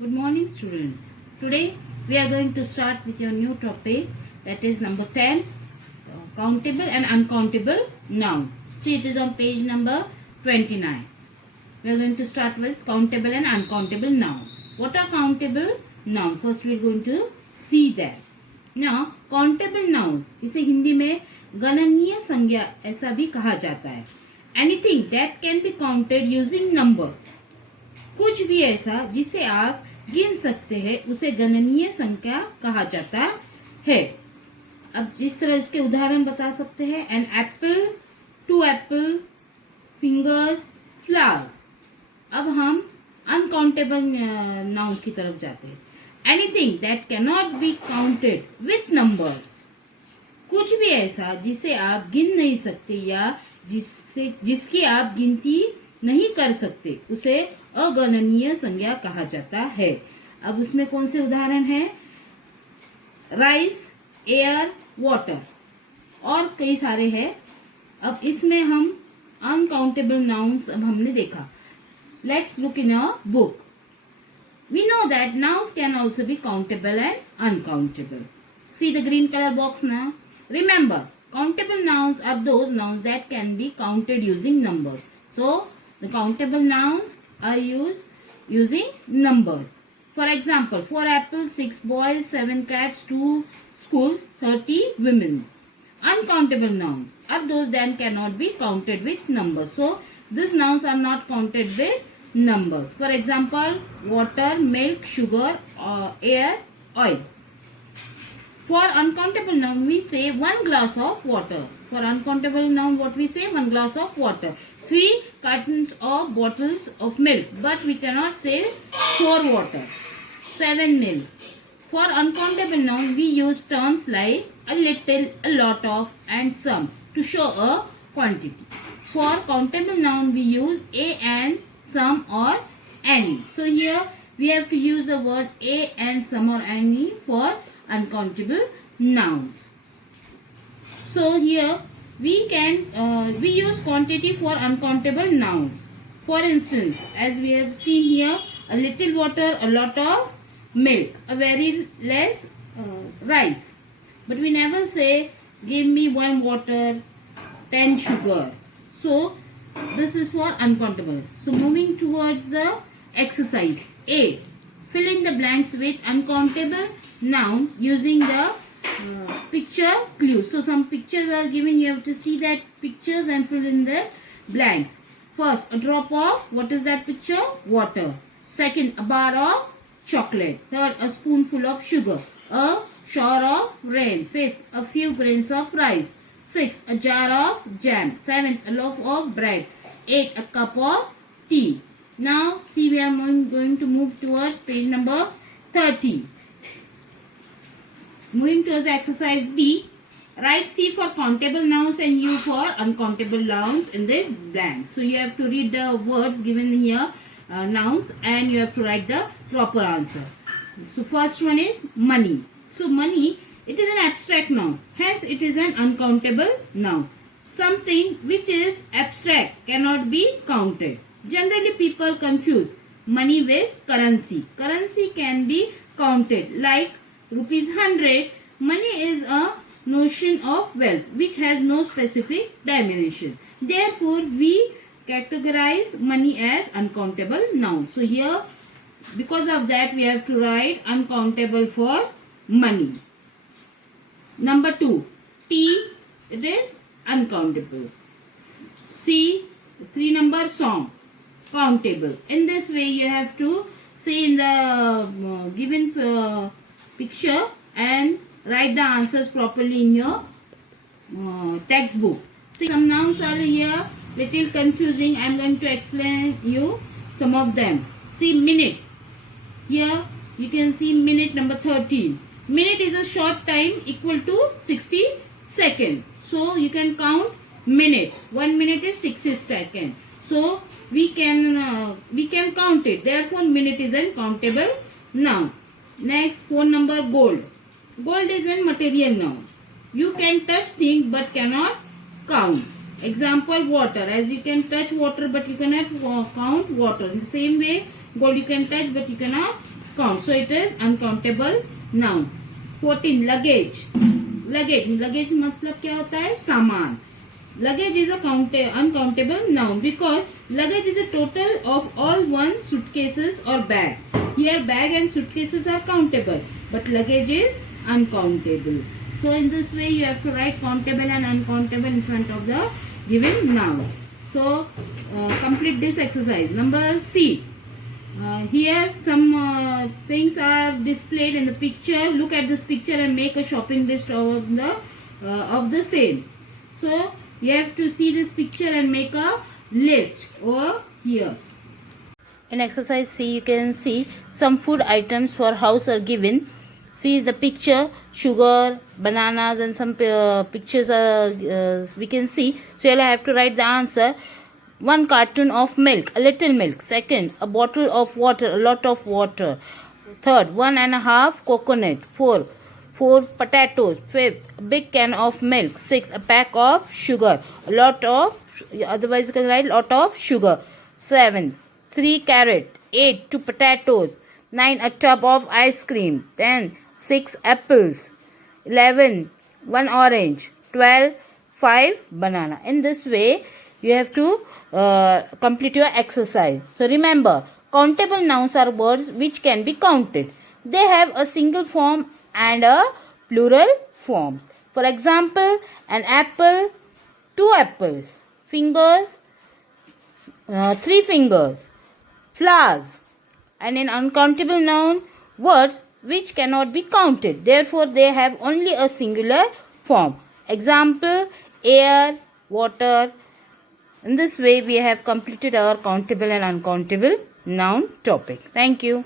Good morning, students. Today we are going to start with your new topic, that is number 10, countable and uncountable noun. See, it is on page number 29. We are going to start with countable and uncountable noun. What are countable noun? First we are going to see that. Now, countable nouns, इसे हिंदी में गणनीय संज्ञा ऐसा भी कहा जाता है. Anything that can be counted using numbers. कुछ भी ऐसा जिसे आप गिन सकते हैं उसे गणनीय संख्या कहा जाता है. अब जिस तरह इसके उदाहरण बता सकते हैं, an apple, 2 apple, fingers, flowers. अब हम अनकाउंटेबल नाउन्स की तरफ जाते हैं. Anything that can not be counted with numbers. कुछ भी ऐसा जिसे आप गिन नहीं सकते या जिसकी आप गिनती नहीं कर सकते उसे अगणनीय संज्ञा कहा जाता है. अब उसमें कौन से उदाहरण हैं? राइस, एयर, वाटर और कई सारे हैं. अब इसमें हम अनकाउंटेबल नाउन्स अब हमने देखा. Let's look in a book. We know that nouns can also be countable and uncountable. See the green colour box now. Remember, countable nouns are those nouns that can be counted using numbers. So, the countable nouns are used using numbers. For example, 4 apples, 6 boys, 7 cats, 2 schools, 30 women. Uncountable nouns are those that cannot be counted with numbers. So, these nouns are not counted with numbers. For example, water, milk, sugar, air, oil. For uncountable noun, we say 1 glass of water. For uncountable noun, what we say? 1 glass of water. 3 cartons of bottles of milk. But we cannot say 4 water. 7 milk. For uncountable noun, we use terms like a little, a lot of, and some to show a quantity. For countable noun, we use a and some or any. So here we have to use the word a and some or any for uncountable nouns. So here we use quantity for uncountable nouns. For instance, as we have seen here, a little water, a lot of milk, a very less rice. But we never say give me 1 water, 10 sugar. So this is for uncountable. So moving towards the exercise. A. Fill in the blanks with uncountable noun using the picture clues. So some pictures are given. You have to see that pictures and fill in the blanks. First, a drop of, what is that picture? Water. Second, a bar of chocolate. Third, a spoonful of sugar. A shower of rain. Fifth, a few grains of rice. Sixth, a jar of jam. Seventh, a loaf of bread. Eighth, a cup of tea. Now, see, we are going to move towards page number 30. Moving towards exercise B, write C for countable nouns and U for uncountable nouns in this blank. So you have to read the words given here, nouns, and you have to write the proper answer. So first one is money. So money, it is an abstract noun. Hence it is an uncountable noun. Something which is abstract cannot be counted. Generally people confuse money with currency. Currency can be counted, like rupees 100. Money is a notion of wealth which has no specific dimension. Therefore, we categorize money as uncountable noun. So here, because of that, we have to write uncountable for money. Number 2, T, it is uncountable. C, 3 number song, countable. In this way, you have to say in the given picture and write the answers properly in your textbook. See, some nouns are here little confusing. I am going to explain you some of them. See, minute. Here you can see minute number 13. Minute is a short time equal to 60 seconds. So you can count minute. 1 minute is 60 seconds. So we can count it. Therefore, minute is an countable noun. Next, 4 number gold. Gold is a material noun. You can touch things but cannot count. Example, water. As you can touch water but you cannot count water. In the same way, gold you can touch but you cannot count. So it is uncountable noun. 14. Luggage. Luggage मतलब क्या होता है? सामान. Luggage is a uncountable noun because luggage is a total of all one's suitcases or bag. Here bag and suitcases are countable, but luggage is uncountable. So in this way you have to write countable and uncountable in front of the given nouns. So complete this exercise. Number C. Here some things are displayed in the picture. Look at this picture and make a shopping list of the same. So you have to see this picture and make a list over here. In exercise C, you can see some food items for house are given. See the picture, sugar, bananas, and some pictures we can see. So you'll have to write the answer. 1 carton of milk, a little milk. Second, a bottle of water, a lot of water. Third, 1.5 coconut. 4 potatoes. Fifth, a big can of milk. 6, a pack of sugar, a lot of, otherwise you can write lot of sugar. 7, 3 carrot. 8, 2 potatoes. 9, a tub of ice cream. 10, 6 apples. 11, 1 orange. 12, 5 banana. In this way you have to complete your exercise. So remember, countable nouns are words which can be counted. They have a single form and a plural forms. For example, an apple, 2 apples. Fingers, 3 fingers. Flowers. And in uncountable noun, words which cannot be counted. Therefore, they have only a singular form. Example, air, water. In this way, we have completed our countable and uncountable noun topic. Thank you.